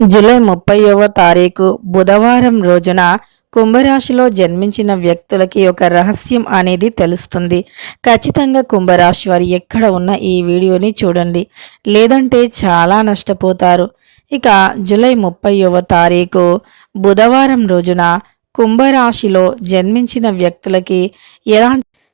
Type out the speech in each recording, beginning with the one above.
July ముప్పైవ తారీఖు బుధవారం రోజున కుంభరాశిలో జన్మించిన వ్యక్తులకి ఒక రహస్యం అనేది తెలుస్తుంది. ఖచ్చితంగా కుంభరాశి వారు ఎక్కడ ఉన్న ఈ వీడియోని చూడండి. లేదంటే చాలా నష్టపోతారు. ఇక జూలై ముప్పైవ తారీఖు బుధవారం రోజున కుంభరాశిలో జన్మించిన వ్యక్తులకి ఎలాంటి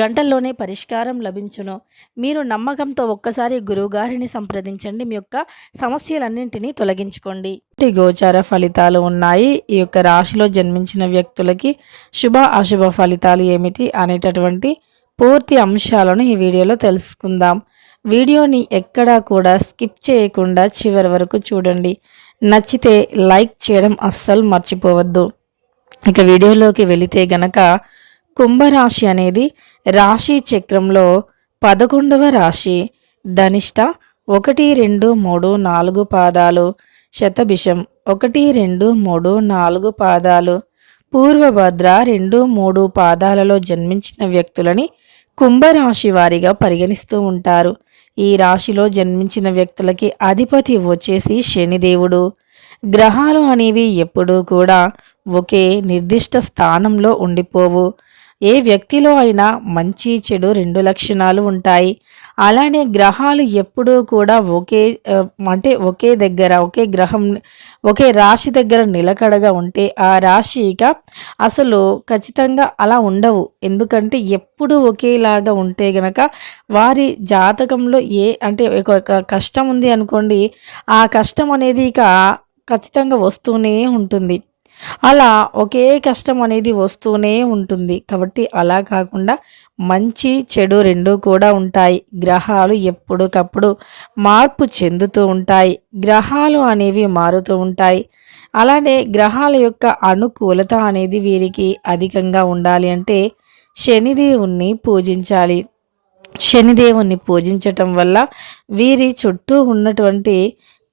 గంటల్లోనే పరిష్కారం లభించును. మీరు నమ్మకంతో ఒక్కసారి గురువుగారిని సంప్రదించండి. మీ యొక్క సమస్యలన్నింటినీ తొలగించుకోండి. గోచార ఫలితాలు ఉన్నాయి. ఈ యొక్క రాశిలో జన్మించిన వ్యక్తులకి శుభ అశుభ ఫలితాలు ఏమిటి అనేటటువంటి పూర్తి అంశాలను ఈ వీడియోలో తెలుసుకుందాం. వీడియోని ఎక్కడా కూడా స్కిప్ చేయకుండా చివరి వరకు చూడండి. నచ్చితే లైక్ చేయడం అస్సలు మర్చిపోవద్దు. ఇక వీడియోలోకి వెళితే గనక కుంభరాశి అనేది రాశి చక్రంలో పదకొండవ రాశి. ధనిష్ట ఒకటి రెండు మూడు నాలుగు పాదాలు. శతభిషం ఒకటి రెండు మూడు నాలుగు పాదాలు. పూర్వభద్ర రెండు మూడు పాదాలలో జన్మించిన వ్యక్తులని కుంభరాశి వారిగా పరిగణిస్తూ ఉంటారు. ఈ రాశిలో జన్మించిన వ్యక్తులకి అధిపతి వచ్చేసి శనిదేవుడు. గ్రహాలు అనేవి ఎప్పుడూ కూడా ఒకే నిర్దిష్ట స్థానంలో ఉండిపోవు. ఏ వ్యక్తిలో అయినా మంచి చెడు రెండు లక్షణాలు ఉంటాయి. అలానే గ్రహాలు ఎప్పుడూ కూడా ఒకే అంటే ఒకే దగ్గర ఒకే గ్రహం ఒకే రాశి దగ్గర నిలకడగా ఉంటే ఆ రాశి ఇక అసలు ఖచ్చితంగా అలా ఉండవు. ఎందుకంటే ఎప్పుడు ఒకేలాగా ఉంటే గనక వారి జాతకంలో ఏ అంటే ఒక కష్టం ఉంది అనుకోండి ఆ కష్టం అనేది ఇక ఖచ్చితంగా వస్తూనే ఉంటుంది. అలా ఒకే కష్టం అనేది వస్తూనే ఉంటుంది. కాబట్టి అలా కాకుండా మంచి చెడు రెండు కూడా ఉంటాయి. గ్రహాలు ఎప్పటికప్పుడు మార్పు చెందుతూ ఉంటాయి. గ్రహాలు అనేవి మారుతూ ఉంటాయి. అలానే గ్రహాల యొక్క అనుకూలత అనేది వీరికి అధికంగా ఉండాలి అంటే శనిదేవుణ్ణి పూజించాలి. శనిదేవుణ్ణి పూజించటం వల్ల వీరి చుట్టూ ఉన్నటువంటి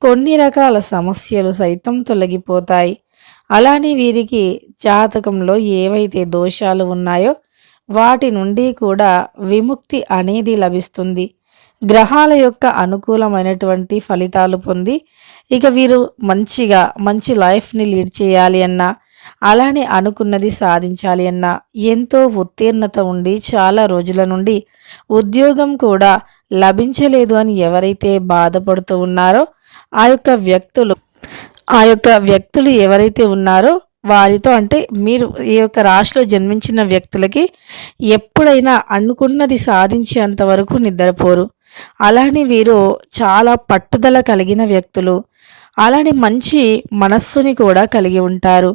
కొన్ని రకాల సమస్యలు సైతం తొలగిపోతాయి. అలానే వీరికి జాతకంలో ఏవైతే దోషాలు ఉన్నాయో వాటి నుండి కూడా విముక్తి అనేది లభిస్తుంది. గ్రహాల యొక్క అనుకూలమైనటువంటి ఫలితాలు పొంది ఇక వీరు మంచిగా మంచి లైఫ్ని లీడ్ చేయాలి అన్నా అలానే అనుకున్నది సాధించాలి అన్నా ఎంతో ఉత్తీర్ణత ఉండి చాలా రోజుల నుండి ఉద్యోగం కూడా లభించలేదు అని ఎవరైతే బాధపడుతూ ఉన్నారో ఆ యొక్క వ్యక్తులు ఆ యొక్క వ్యక్తులు ఎవరైతే ఉన్నారో వారితో అంటే మీరు ఈ యొక్క రాశిలో జన్మించిన వ్యక్తులకి ఎప్పుడైనా అనుకున్నది సాధించేంత వరకు నిద్రపోరు. అలానే వీరు చాలా పట్టుదల కలిగిన వ్యక్తులు. అలానే మంచి మనస్సుని కూడా కలిగి ఉంటారు.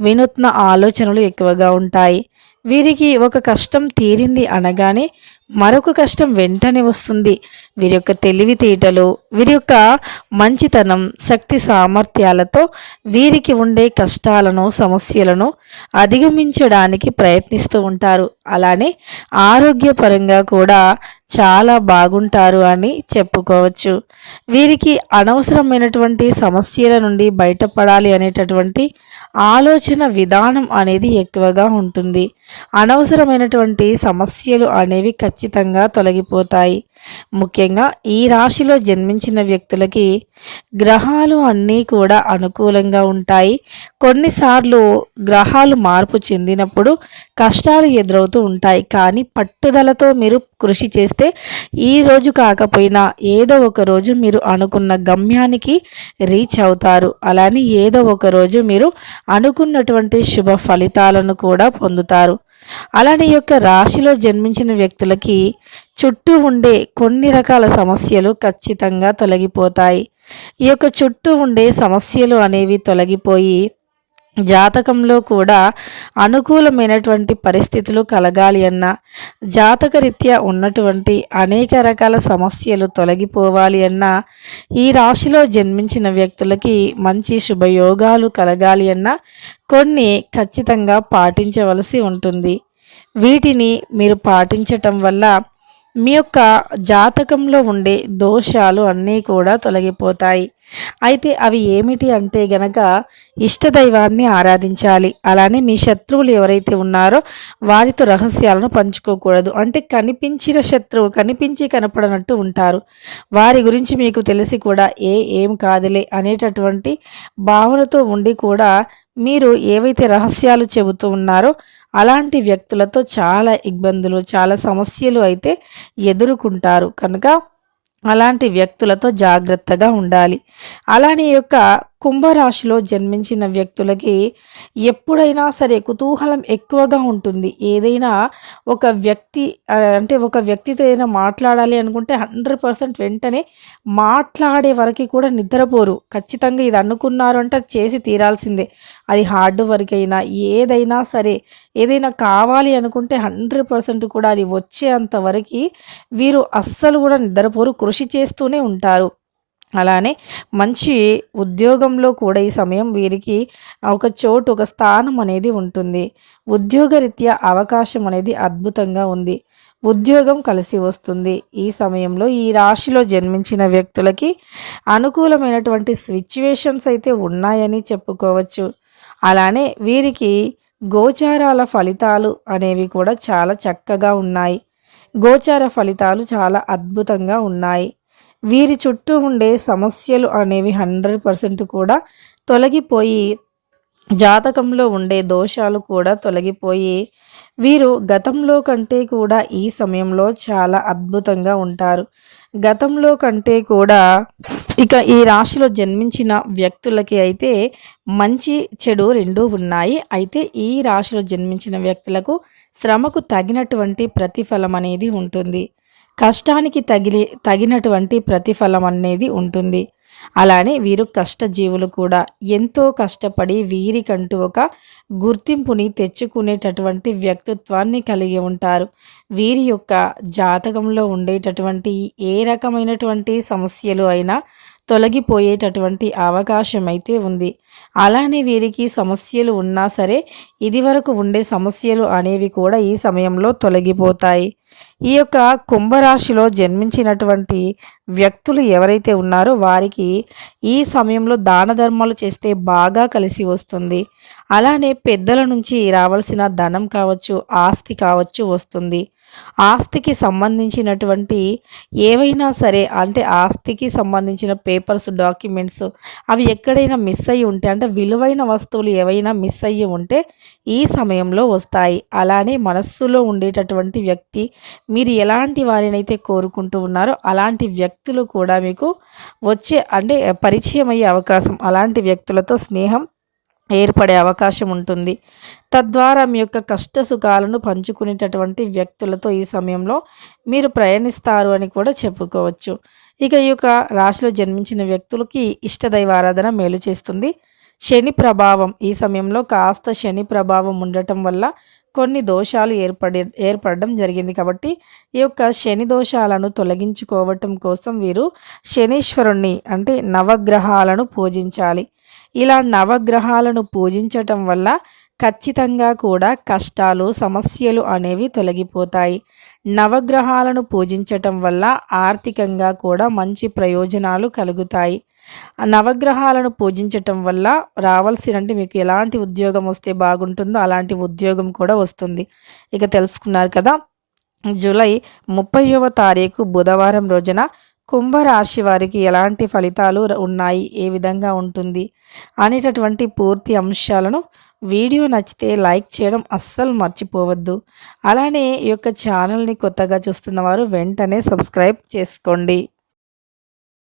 వినూత్న ఆలోచనలు ఎక్కువగా ఉంటాయి. వీరికి ఒక కష్టం తీరింది అనగానే మరొక కష్టం వెంటనే వస్తుంది. వీరి యొక్క తెలివితేటలు వీరి యొక్క మంచితనం శక్తి సామర్థ్యాలతో వీరికి ఉండే కష్టాలను సమస్యలను అధిగమించడానికి ప్రయత్నిస్తూ ఉంటారు. అలానే ఆరోగ్యపరంగా కూడా చాలా బాగుంటారు అని చెప్పుకోవచ్చు. వీరికి అనవసరమైనటువంటి సమస్యల నుండి బయటపడాలి అనేటటువంటి ఆలోచన విధానం అనేది ఎక్కువగా ఉంటుంది. అనవసరమైనటువంటి సమస్యలు అనేవి ఖచ్చితంగా తొలగిపోతాయి. ముఖ్యంగా ఈ రాశిలో జన్మించిన వ్యక్తులకి గ్రహాలు అన్నీ కూడా అనుకూలంగా ఉంటాయి. కొన్నిసార్లు గ్రహాలు మార్పు చెందినప్పుడు కష్టాలు ఎదురవుతూ ఉంటాయి. కానీ పట్టుదలతో మీరు కృషి చేస్తే ఈ రోజు కాకపోయినా ఏదో ఒక రోజు మీరు అనుకున్న గమ్యానికి రీచ్ అవుతారు. అలానే ఏదో ఒక రోజు మీరు అనుకున్నటువంటి శుభ ఫలితాలను కూడా పొందుతారు. అలానే యొక్క రాశిలో జన్మించిన వ్యక్తులకి చుట్టూ ఉండే కొన్ని రకాల సమస్యలు ఖచ్చితంగా తొలగిపోతాయి. ఈ యొక్క చుట్టూ ఉండే సమస్యలు అనేవి తొలగిపోయి జాతకంలో కూడా అనుకూలమైనటువంటి పరిస్థితులు కలగాలి అన్న జాతకరీత్యా ఉన్నటువంటి అనేక రకాల సమస్యలు తొలగిపోవాలి అన్న ఈ రాశిలో జన్మించిన వ్యక్తులకి మంచి శుభయోగాలు కలగాలి అన్న కొన్ని ఖచ్చితంగా పాటించవలసి ఉంటుంది. వీటిని మీరు పాటించటం వల్ల మీ యొక్క జాతకంలో ఉండే దోషాలు అన్నీ కూడా తొలగిపోతాయి. అయితే అవి ఏమిటి అంటే గనక ఇష్టదైవాన్ని ఆరాధించాలి. అలానే మీ శత్రువులు ఎవరైతే ఉన్నారో వారితో రహస్యాలను పంచుకోకూడదు. అంటే కనిపించిన శత్రువు కనిపించి కనపడనట్టు ఉంటారు. వారి గురించి మీకు తెలిసి కూడా ఏ ఏం కాదులే అనేటటువంటి భావనతో ఉండి కూడా మీరు ఏవైతే రహస్యాలు చెబుతూ ఉన్నారో అలాంటి వ్యక్తులతో చాలా ఇబ్బందులు చాలా సమస్యలు అయితే ఎదుర్కొంటారు. కనుక అలాంటి వ్యక్తులతో జాగ్రత్తగా ఉండాలి. అలానే యొక్క కుంభరాశిలో జన్మించిన వ్యక్తులకి ఎప్పుడైనా సరే కుతూహలం ఎక్కువగా ఉంటుంది. ఏదైనా ఒక వ్యక్తి అంటే ఒక వ్యక్తితో ఏదైనా మాట్లాడాలి అనుకుంటే హండ్రెడ్ పర్సెంట్ వెంటనే మాట్లాడే వరకు కూడా నిద్రపోరు. ఖచ్చితంగా ఇది అనుకున్నారు అంటే చేసి తీరాల్సిందే. అది హార్డ్ వర్క్ అయినా ఏదైనా సరే ఏదైనా కావాలి అనుకుంటే హండ్రెడ్ పర్సెంట్ కూడా అది వచ్చేంత వరకు వీరు అస్సలు కూడా నిద్రపోరు. కృషి చేస్తూనే ఉంటారు. అలానే మంచి ఉద్యోగంలో కూడా ఈ సమయం వీరికి ఒక చోటు ఒక స్థానం అనేది ఉంటుంది. ఉద్యోగరీత్యా అవకాశం అనేది అద్భుతంగా ఉంది. ఉద్యోగం కలిసి వస్తుంది. ఈ సమయంలో ఈ రాశిలో జన్మించిన వ్యక్తులకి అనుకూలమైనటువంటి సిచ్యువేషన్స్ అయితే ఉన్నాయని చెప్పుకోవచ్చు. అలానే వీరికి గోచారాల ఫలితాలు అనేవి కూడా చాలా చక్కగా ఉన్నాయి. గోచార ఫలితాలు చాలా అద్భుతంగా ఉన్నాయి. వీరి చుట్టూ ఉండే సమస్యలు అనేవి హండ్రెడ్ పర్సెంట్ కూడా తొలగిపోయి జాతకంలో ఉండే దోషాలు కూడా తొలగిపోయి వీరు గతంలో కంటే కూడా ఈ సమయంలో చాలా అద్భుతంగా ఉంటారు. గతంలో కంటే కూడా ఇక ఈ రాశిలో జన్మించిన వ్యక్తులకి అయితే మంచి చెడు రెండు ఉన్నాయి. అయితే ఈ రాశిలో జన్మించిన వ్యక్తులకు శ్రమకు తగినటువంటి ప్రతిఫలం అనేది ఉంటుంది. కష్టానికి తగిలి తగినటువంటి ప్రతిఫలం అనేది ఉంటుంది. అలానే వీరు కష్టజీవులు కూడా ఎంతో కష్టపడి వీరికంటూ ఒక గుర్తింపుని తెచ్చుకునేటటువంటి వ్యక్తిత్వాన్ని కలిగి ఉంటారు. వీరి యొక్క జాతకంలో ఉండేటటువంటి ఏ రకమైనటువంటి సమస్యలు అయినా తొలగిపోయేటటువంటి అవకాశం అయితే ఉంది. అలానే వీరికి సమస్యలు ఉన్నా సరే ఇది వరకు ఉండే సమస్యలు అనేవి కూడా ఈ సమయంలో తొలగిపోతాయి. ఈ యొక్క కుంభరాశిలో జన్మించినటువంటి వ్యక్తులు ఎవరైతే ఉన్నారో వారికి ఈ సమయంలో దాన ధర్మాలు చేస్తే బాగా కలిసి వస్తుంది. అలానే పెద్దల నుంచి రావాల్సిన ధనం కావచ్చు ఆస్తి కావచ్చు వస్తుంది. ఆస్తికి సంబంధించినటువంటి ఏవైనా సరే అంటే ఆస్తికి సంబంధించిన పేపర్స్ డాక్యుమెంట్స్ అవి ఎక్కడైనా మిస్ అయ్యి ఉంటే అంటే విలువైన వస్తువులు ఏవైనా మిస్ అయ్యి ఉంటే ఈ సమయంలో వస్తాయి. అలానే మనస్సులో ఉండేటటువంటి వ్యక్తి మీరు ఎలాంటి వారినైతే కోరుకుంటూ ఉన్నారో అలాంటి వ్యక్తులు కూడా మీకు వచ్చే అంటే పరిచయం అయ్యే అవకాశం అలాంటి వ్యక్తులతో స్నేహం ఏర్పడే అవకాశం ఉంటుంది. తద్వారా మీ యొక్క కష్ట సుఖాలను పంచుకునేటటువంటి వ్యక్తులతో ఈ సమయంలో మీరు ప్రయాణిస్తారు అని కూడా చెప్పుకోవచ్చు. ఇక ఈ యొక్క రాశిలో జన్మించిన వ్యక్తులకి ఇష్టదైవ ఆరాధన మేలు చేస్తుంది. శని ప్రభావం ఈ సమయంలో కాస్త శని ప్రభావం ఉండటం వల్ల కొన్ని దోషాలు ఏర్పడి ఏర్పడడం జరిగింది కాబట్టి ఈ యొక్క శని దోషాలను తొలగించుకోవటం కోసం వీరు శనీశ్వరుణ్ణి అంటే నవగ్రహాలను పూజించాలి. ఇలా నవగ్రహాలను పూజించటం వల్ల ఖచ్చితంగా కూడా కష్టాలు సమస్యలు అనేవి తొలగిపోతాయి. నవగ్రహాలను పూజించటం వల్ల ఆర్థికంగా కూడా మంచి ప్రయోజనాలు కలుగుతాయి. నవగ్రహాలను పూజించటం వల్ల రావాల్సినంటే మీకు ఎలాంటి ఉద్యోగం వస్తే బాగుంటుందో అలాంటి ఉద్యోగం కూడా వస్తుంది. ఇక తెలుసుకున్నారు కదా జూలై ముప్పైవ తారీఖు బుధవారం రోజున కుంభరాశి వారికి ఎలాంటి ఫలితాలు ఉన్నాయి? ఏ విధంగా ఉంటుంది? అనేటటువంటి పూర్తి అంశాలను వీడియో నచ్చితే లైక్ చేయడం అస్సలు మర్చిపోవద్దు. అలానే ఈ యొక్క ఛానల్ని కొత్తగా చూస్తున్నవారు వెంటనే సబ్స్క్రైబ్ చేసుకోండి.